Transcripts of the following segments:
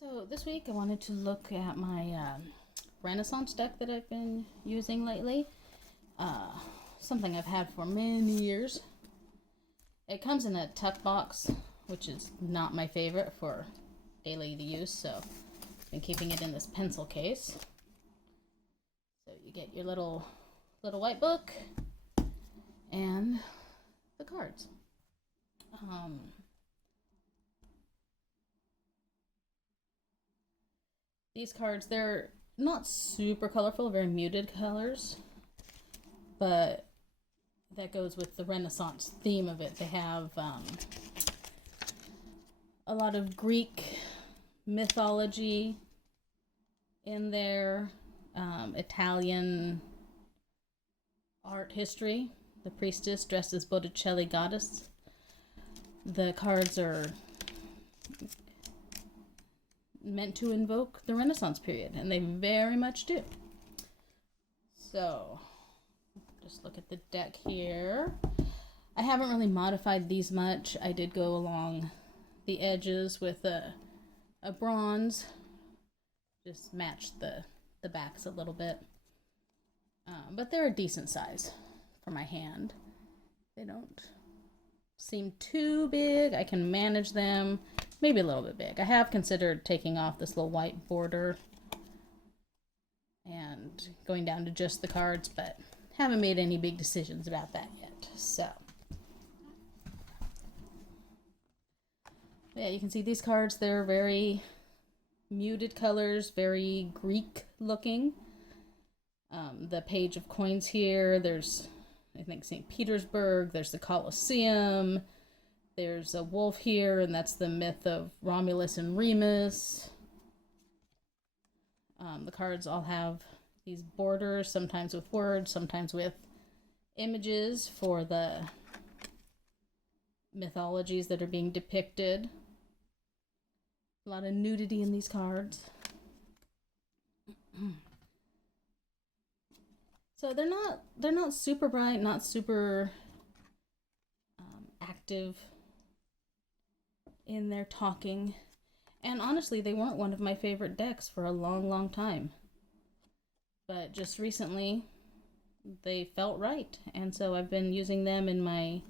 So this week I wanted to look at my Renaissance deck that I've been using lately. Uh, Something I've had for many years. It comes in a tuck box, which is not my favorite for daily use, so I've been keeping it in this pencil case. So you get your little white book and the cards. These cards, they're not super colorful, very muted colors, but that goes with the Renaissance theme of it. They have a lot of Greek mythology in there, Italian art history. The priestess dressed as Botticelli goddess. The cards are meant to invoke the Renaissance period, and they very much do. So, just look at the deck here. I haven't really modified these much. I did go along the edges with a bronze, just matched the backs a little bit. But they're a decent size for my hand. They don't seem too big. I can manage them. Maybe a little bit big. I have considered taking off this little white border and going down to just the cards, but haven't made any big decisions about that yet. So, yeah, you can see these cards. They're very muted colors, very Greek looking. The page of coins here, there's, I think, St. Petersburg, there's the Colosseum, there's a wolf here, and that's the myth of Romulus and Remus. The cards all have these borders, sometimes with words, sometimes with images for the mythologies that are being depicted. A lot of nudity in these cards. So they're not super bright, not super active in their talking. And honestly, they weren't one of my favorite decks for a long, long time. But just recently, they felt right. And so I've been using them in my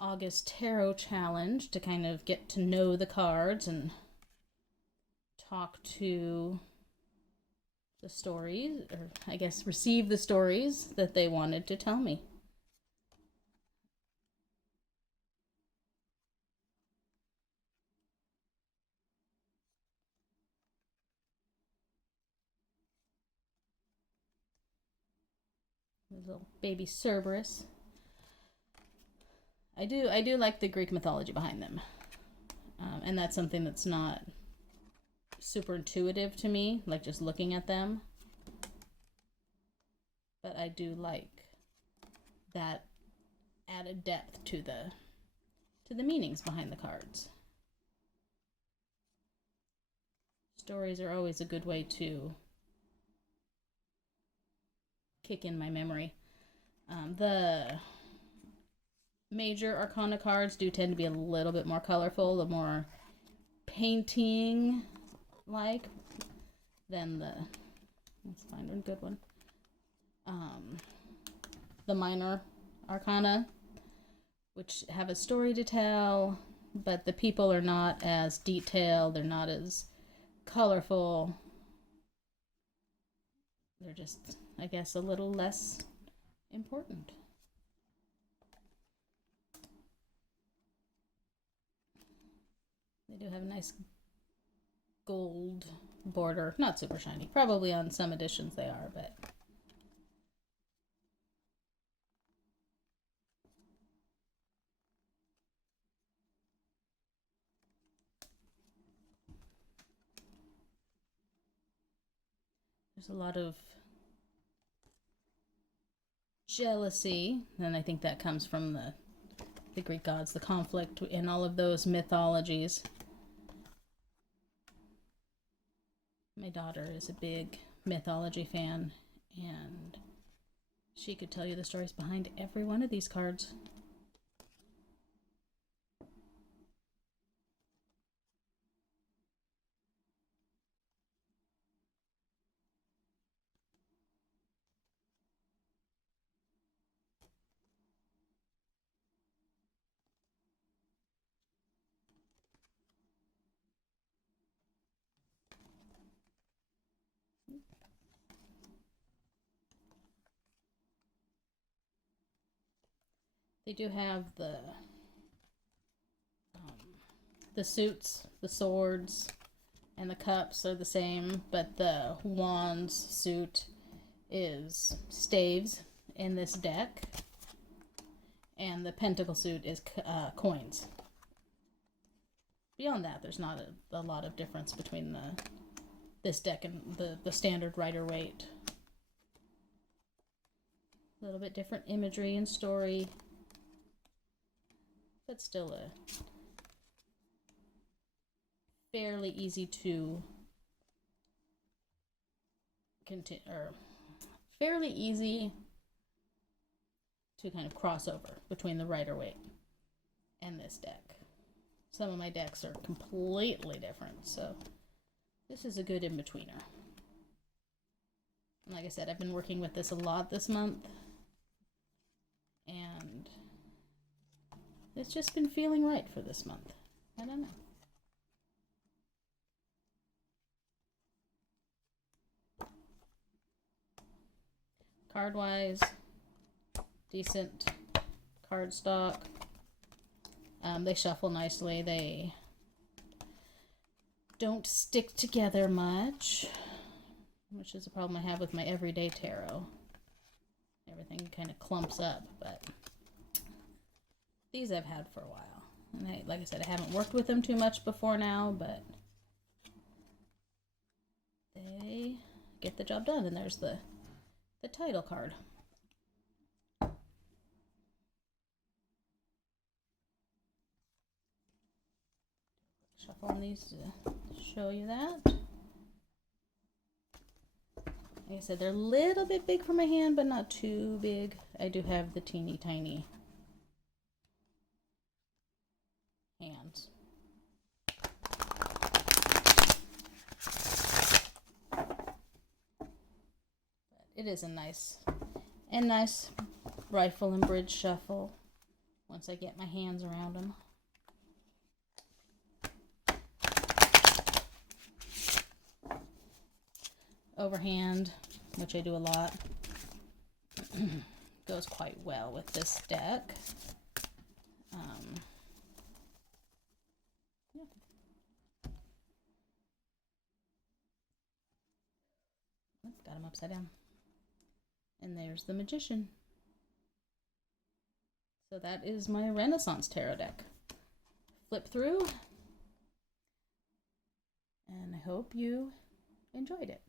August Tarot Challenge to kind of get to know the cards and talk to the stories, or I guess receive the stories that they wanted to tell me. There's a little baby Cerberus. I do like the Greek mythology behind them, and that's something that's not super intuitive to me, like just looking at them. But I do like that added depth to the meanings behind the cards. Stories are always a good way to kick in my memory. The major arcana cards do tend to be a little bit more colorful, the more painting like than let's find a good one. The minor arcana, which have a story to tell, but the people are not as detailed, they're not as colorful. They're just, I guess, a little less important. They do have a nice gold border. Not super shiny. Probably on some editions they are, but there's a lot of jealousy, and I think that comes from the Greek gods, the conflict in all of those mythologies. My daughter is a big mythology fan, and she could tell you the stories behind every one of these cards. They do have the suits, the swords, and the cups are the same, but the wands suit is staves in this deck, and the pentacle suit is coins. Beyond that, there's not a lot of difference between this deck and the standard Rider-Waite. A little bit different imagery and story, but still a fairly easy to continue, or fairly easy to kind of cross over between the Rider-Waite and this deck. Some of my decks are completely different, so this is a good in-betweener. And like I said, I've been working with this a lot this month, and it's just been feeling right for this month. I don't know. Card-wise, decent card stock. They shuffle nicely. They don't stick together much, which is a problem I have with my everyday tarot. Everything kind of clumps up, but these I've had for a while. And like I said, I haven't worked with them too much before now, but they get the job done. And there's the title card. Shuffle on these to show you that. Like I said, they're a little bit big for my hand, but not too big. I do have the teeny tiny hands. But it is a nice rifle and bridge shuffle once I get my hands around them. Overhand, which I do a lot, goes quite well with this deck. Yeah. Got him upside down. And there's the Magician. So that is my Renaissance Tarot deck. Flip through, and I hope you enjoyed it.